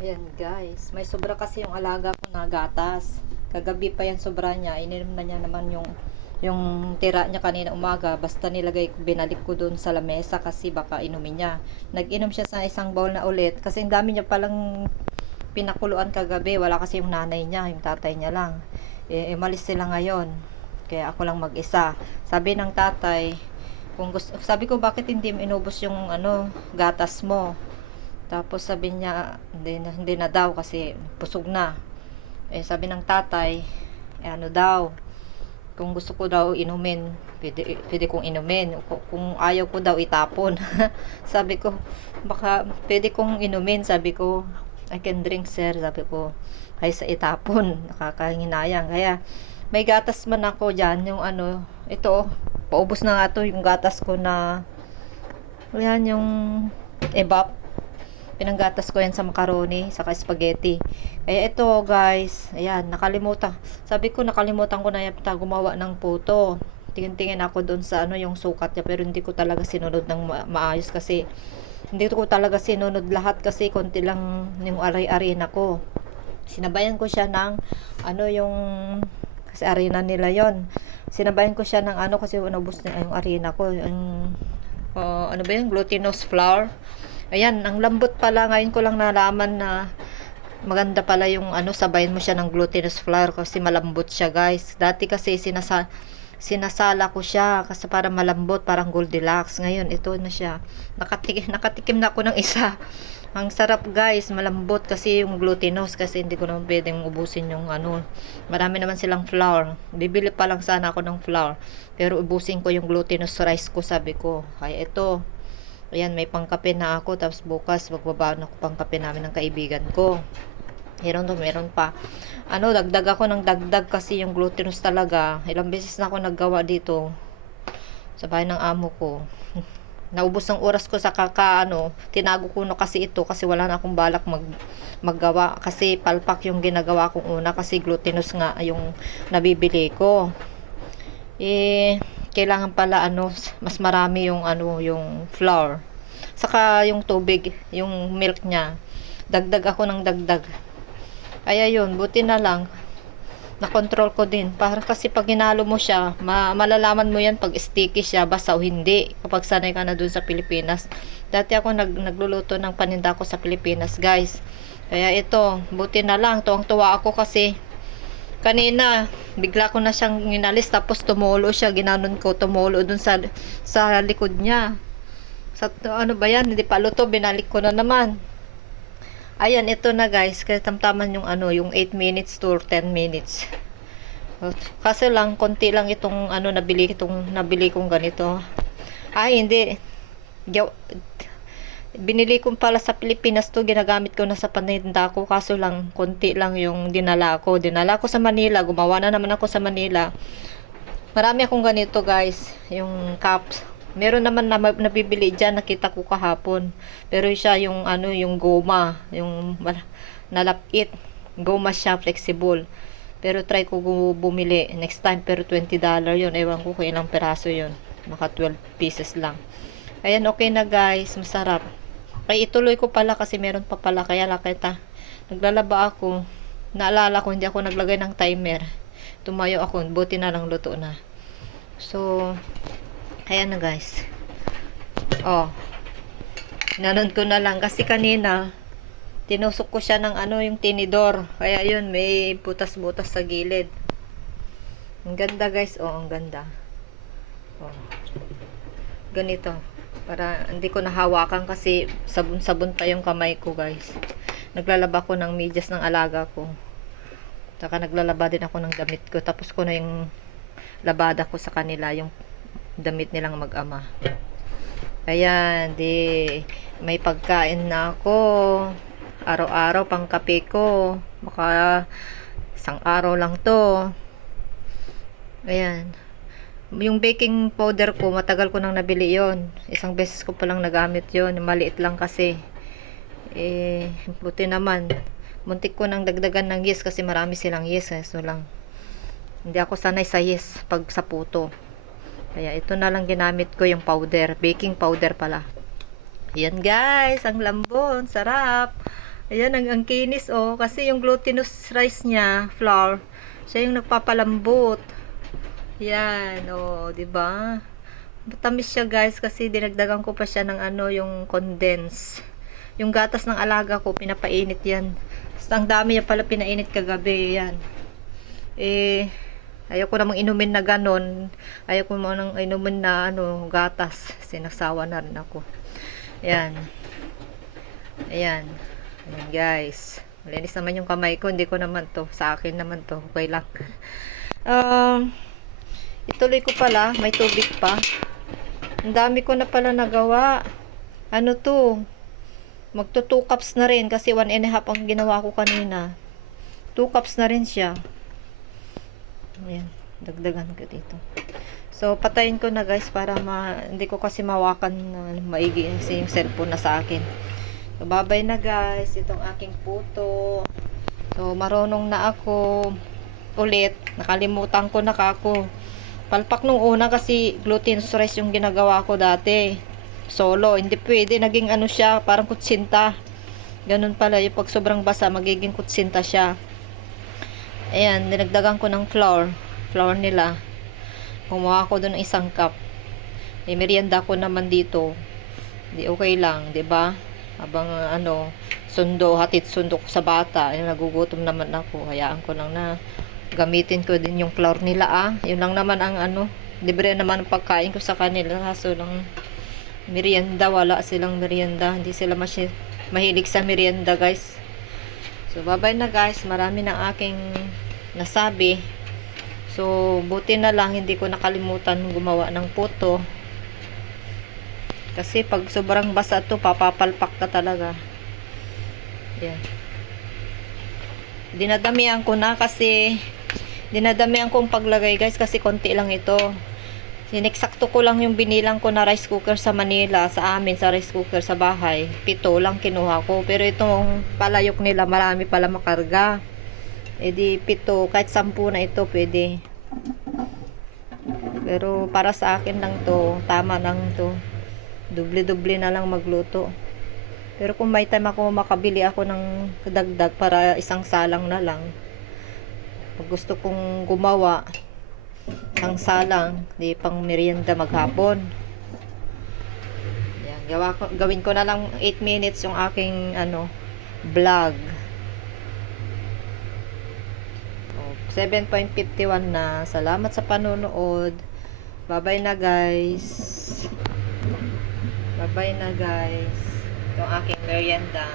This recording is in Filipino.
Ayan guys, may sobra kasi yung alaga ko na gatas. Kagabi pa yan sobra niya, ininom na niya naman yung tira niya kanina umaga. Basta nilagay ko, binalik ko doon sa lamesa kasi baka inumin niya. Nag-inom siya sa isang bowl na ulit kasi ang dami niya palang pinakuluan kagabi. Wala kasi yung nanay niya, yung tatay niya lang. Umalis sila ngayon. Kaya ako lang mag-isa. Sabi ng tatay, kung gusto, sabi ko bakit hindi mo inubos yung gatas mo. Tapos sabi niya, hindi na daw kasi busog na. Sabi ng tatay, ano daw, kung gusto ko daw inumin, pwede kong inumin. Kung ayaw ko daw itapon. Sabi ko, baka pwede kong inumin. Sabi ko, I can drink sir. Sabi ko, ay sa itapon. Nakakahinayang. Kaya, may gatas man ako dyan. Yung ito, paubos na nga to yung gatas ko na, yan yung evap. Pinanggatas ko yan sa macaroni, saka spaghetti. Kaya ito guys, ayan, nakalimutan. Sabi ko nakalimutan ko na yata gumawa ng photo. Tingin-tingin ako doon sa yung sukat niya, pero hindi ko talaga sinunod ng maayos kasi hindi ko talaga sinunod lahat kasi konti lang yung aray-arena ko. Sinabayan ko siya ng yung kasi arena nila yon. Sinabayan ko siya ng kasi unubos na yung arena ko, yung ano ba yung glutinous flour. Ayan, ang lambot pala. Ngayon ko lang nalaman na maganda pala yung sabayin mo siya ng glutinous flour kasi malambot siya guys. Dati kasi sinasala ko siya kasi para malambot, parang Goldilocks. Ngayon, ito na siya. Nakatikim na ako ng isa. Ang sarap guys, malambot kasi yung glutinous kasi hindi ko naman pwedeng ubusin yung Marami naman silang flour. Bibili pa lang sana ako ng flour. Pero ubusin ko yung glutinous rice ko, sabi ko. Kaya ito. Ayan, may pangkape na ako. Tapos bukas, magbabaon ako pangkape namin ng kaibigan ko. Meron pa. Dagdag ako ng dagdag kasi yung glutinous talaga. Ilang beses na ako naggawa dito sa bahay ng amo ko. Naubos ang oras ko sa tinago ko na kasi ito kasi wala na akong balak maggawa kasi palpak yung ginagawa kong una kasi glutinous nga yung nabibili ko. Kailangan pala mas marami yung flour. Saka yung tubig, yung milk niya. Dagdag ako ng dagdag. Kaya yun, buti na lang na-control ko din. Para kasi pag ginalo mo siya, malalaman mo yan pag sticky siya, basa o hindi. Kapag sanay ka na dun sa Pilipinas. Dati ako nagluluto ng paninda ko sa Pilipinas, guys. Kaya ito, buti na lang. Tuwang-tuwa ako kasi kanina, bigla ko na siyang inalis tapos tumulo siya, ginanon ko, tumulo dun sa likod niya. Ano ba yan? Hindi pa luto, binalik ko na naman. Ayan, ito na guys, kaya tamtaman yung yung 8 minutes to 10 minutes. Kasi lang, konti lang itong nabili kong ganito. Ay, hindi. Binili ko pala sa Pilipinas to, ginagamit ko na sa paninda ko, kaso lang konti lang yung dinala ko sa Manila, gumawa na naman ako sa Manila. Marami akong ganito guys, yung cups. Meron naman na nabibili dyan, nakita ko kahapon, pero siya yung yung goma, yung nalapit goma siya, flexible. Pero try ko bumili next time, pero $20 yun, ewan ko kung ilang peraso yun, maka 12 pieces lang. Ayan, okay na guys, masarap. Ay, ituloy ko pala kasi meron pa pala. Kaya lakita, naglalaba ako. Naalala ko, hindi ako naglagay ng timer. Tumayo ako. Buti na lang luto na. So, ayan na guys. Oh, nanon ko na lang. Kasi kanina, tinusok ko siya ng yung tinidor. Kaya yun, may butas-butas sa gilid. Ang ganda guys. Oh, ang ganda. Oh. Ganito. Para hindi ko nahawakan kasi sabon-sabon pa yung kamay ko guys. Naglalaba ko ng medyas ng alaga ko. Saka naglalaba din ako ng damit ko. Tapos ko na yung labada ko sa kanila, yung damit nilang mag-ama. Ayan, may pagkain na ako. Araw-araw pang kape ko. Baka isang araw lang to. Ayan. Yung baking powder ko, matagal ko nang nabili yon. Isang beses ko palang nagamit yon. Maliit lang kasi. Buti naman. Muntik ko nang dagdagan ng yes kasi marami silang yes. So lang. Hindi ako sanay sa yes pag sa puto. Kaya ito na lang ginamit ko, yung powder. Baking powder pala. Yan guys, ang lambon. Sarap. Ayan, ang kinis oh. Kasi yung glutinous rice niya, flour, siya yung nagpapalambot. Yan, oh, 'di ba? Matamis siya guys kasi dinagdagan ko pa siya ng ano, yung condense. Yung gatas ng alaga ko, pinapainit yan. Basta ang dami yan pala pinainit kagabi, yan. Eh, ayaw ko namang inumin na ganon. Ayaw ko namang inumin na ano, gatas. Sinasawa na rin ako. Yan. Ayan. Ayan guys. Malinis naman yung kamay ko. Hindi ko naman to. Sa akin naman to. Okay lang. Ituloy ko pala. May tubig pa. Ang dami ko na pala nagawa. Ano to? Magto 2 cups na rin. Kasi 1.5 ang ginawa ko kanina. 2 cups na rin siya. Ayan. Dagdagan ko dito. So, patayin ko na guys para hindi ko kasi mawakan na maigi yung cellphone na sa akin. So, babay na guys. Itong aking puto. So, marunong na ako ulit. Nakalimutan ko na kako. Palpak nung una kasi glutinous rice yung ginagawa ko dati. Solo. Hindi pwede. Naging ano siya. Parang kutsinta. Ganun pala. Yung pag sobrang basa, magiging kutsinta siya. Ayan. Dinagdagan ko ng flour. Flour nila. Kumuha ko doon ng 1 cup. May merienda ko naman dito. Di okay lang. 'Di ba? Habang hatid sundo ko sa bata. Ay, nagugutom naman ako. Hayaan ko lang na gamitin ko din yung flour nila Yun lang naman ang libre naman ang pagkain ko sa kanila. Kaso lang merienda, wala silang merienda. Hindi sila mahilig sa merienda guys. So bye-bye na guys. Marami ng aking nasabi. So buti na lang hindi ko nakalimutan gumawa ng puto. Kasi pag sobrang basa to, papapalpak ka talaga. Yan. Dinadamihan ko na kasi dinadamihan kong paglagay guys kasi konti lang ito. Sineksakto ko lang yung binilang ko na rice cooker sa Manila, sa amin sa rice cooker sa bahay. 7 lang kinuha ko. Pero itong palayok nila marami pala makarga. Eh di 7, kahit 10 na ito pwede. Pero para sa akin lang to, tama lang to. Doble-doble na lang magluto. Pero kung may time ako, makabili ako ng dagdag para isang salang na lang. Pag gusto kong gumawa ng salang, di pang merienda maghapon. Yan, gawin ko na lang 8 minutes yung aking vlog. 7.51 na. Salamat sa panonood. Bye-bye na guys. Bye-bye na guys. Itong aking merienda.